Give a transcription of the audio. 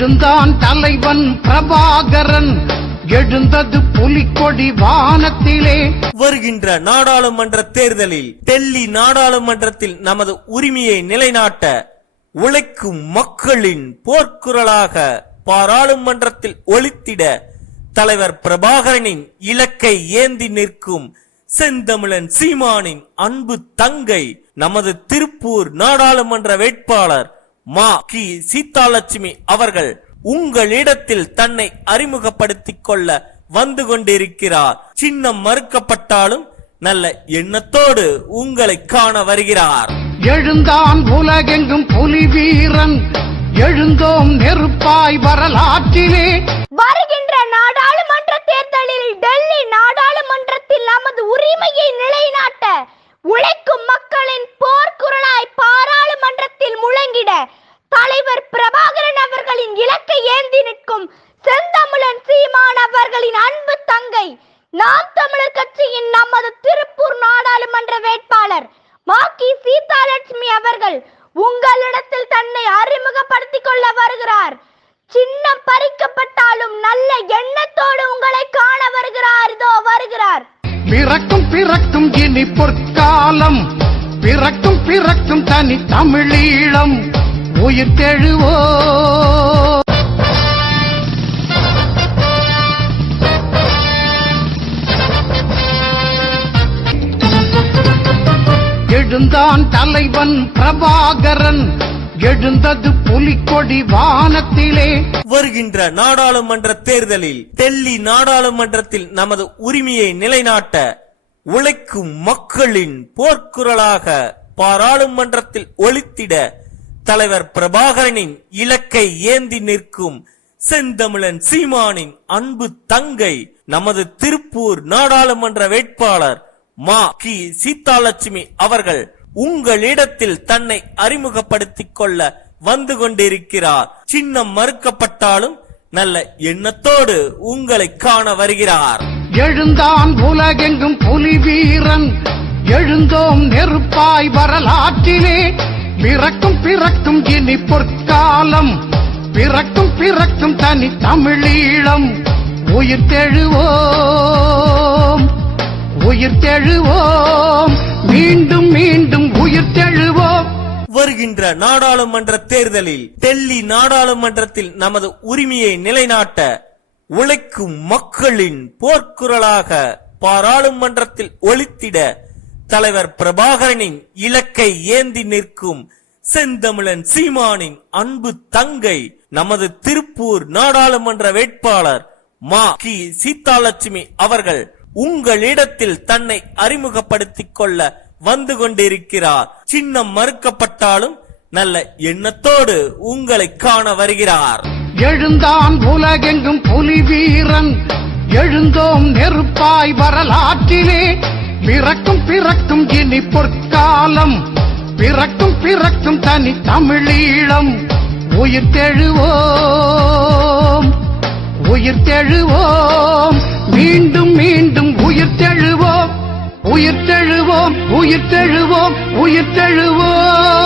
எழுந்தான் தலைவன் பிரபாகரன். எழுந்தது புலிக்கொடி வானத்திலே. வருகின்ற நாடாளுமன்ற தேர்தலில் டெல்லி நாடாளுமன்றத்தில் நமது உரிமையை நிலைநாட்ட உழைக்கும் மக்களின் போர்க்குரலாக பாராளுமன்றத்தில் ஒழித்திட தலைவர் பிரபாகரனின் இலக்கை ஏந்தி நிற்கும் செந்தமிழன் சீமானின் அன்பு தங்கை நமது திருப்பூர் நாடாளுமன்ற வேட்பாளர் மா கி சீதாலட்சுமி அவர்கள் உங்களிடத்தில் தன்னை அறிமுகப்படுத்திக் கொள்ள வந்து கொண்டிருக்கிறார். சின்னம் மறுக்கப்பட்டாலும் நல்ல எண்ணத்தோடு உங்களை காண வருகிறார். எழுந்தான் உலகெங்கும் புலி வீரன். எழுந்தோம் நெருப்பாய் வரலாற்றிலே. வருகின்ற நாடாளுமன்ற தேர்தலில் டெல்லி நாடாளுமன்றத்தில் நமது உரிமையை நிலைநாட்ட உழைக்கும் மக்களின் போர்க்குரலாய் பாராளுமன்றத்தில் முழங்கிட தலைவர் பிரபாகரன் அவர்களின் இலக்கை ஏந்தி நிற்கும் செந்தமிழன் சீமான் அவர்களின் அன்பு நாம் தமிழர் கட்சியின் நமது திருப்பூர் நாடாளுமன்ற வேட்பாளர் மாக்கி சீதாலட்சுமி அவர்கள் உங்களிடத்தில் தன்னை அறிமுகப்படுத்திக் கொள்ள வருகிறார். சின்னம் பறிக்கப்பட்டாலும் நல்ல எண்ணத்தோடு உங்களை காண வருகிறார். இதோ வருகிறார். பிறக்கும் பிறக்கும் இனி பொற்காலம். பிறக்கும் பிறக்கும் தனி தமிழீழம். உயிர் தெழுவோ எழுந்தான் தலைவன் பிரபாகரன். எழுந்தது புலிக்கொடி வானத்திலே. வருகின்ற நாடாளுமன்ற தேர்தலில் டெல்லி நாடாளுமன்றத்தில் நமது உரிமையை நிலைநாட்ட உழைக்கும் மக்களின் போர்க்குரலாக பாராளுமன்றத்தில் ஒழித்திட தலைவர் பிரபாகரனின் இலக்கை ஏந்தி நிற்கும் செந்தமிழன் சீமானின் அன்பு தங்கை நமது திருப்பூர் நாடாளுமன்ற வேட்பாளர் மா கி சீதாலட்சுமி அவர்கள் உங்களிடத்தில் தன்னை அறிமுகப்படுத்திக் கொள்ள வந்து கொண்டிருக்கிறார். சின்னம் மறுக்கப்பட்டாலும் நல்ல எண்ணத்தோடு உங்களை காண வருகிறார். எழுந்தான் உலகெங்கும் புலி வீரன். எழுந்தோம் நெருப்பாய் வரலாற்றிலே. பிறக்கும் பிறக்கும் இனி பொற்காலம். பிறக்கும் பிறக்கும் தனி தமிழீழம். உயிர் தெழுவோ உயிர் தெழுவோம் மீண்டும் மீண்டும் உயிர் தெழுவோம் வருகின்ற நாடாளுமன்ற தேர்தலில் டெல்லி நாடாளுமன்றத்தில் நமது உரிமையை நிலைநாட்ட உழைக்கும் மக்களின் போர்க்குரலாக பாராளுமன்றத்தில் ஒழித்திட தலைவர் பிரபாகரனின் இலக்கை ஏந்தி நிற்கும் செந்தமிழன் சீமானின் அன்பு தங்கை நமது திருப்பூர் நாடாளுமன்ற வேட்பாளர் மா. கி. சீதாலட்சுமி அவர்கள் உங்களிடத்தில் தன்னை அறிமுகப்படுத்திக் கொள்ள வந்து கொண்டிருக்கிறார். சின்னம் மறுக்கப்பட்டாலும் நல்ல எண்ணத்தோடு உங்களை காண வருகிறார். எழுந்தான் உலகெங்கும் புலி வீரன் எழுந்தோம் நெருப்பாய் வரலாற்றிலே. பிறக்கும் பிறக்கும் இனி பொற்காலம். பிறக்கும் பிறக்கும் தனி தமிழீழம். உயிர் தெழுவோம். உயிர் தெழுவோம். மீண்டும் மீண்டும் உயிர் தெழுவோம் உயிர் தெழுவோம் உயிர் தெழுவோம் உயிர் தெழுவோம்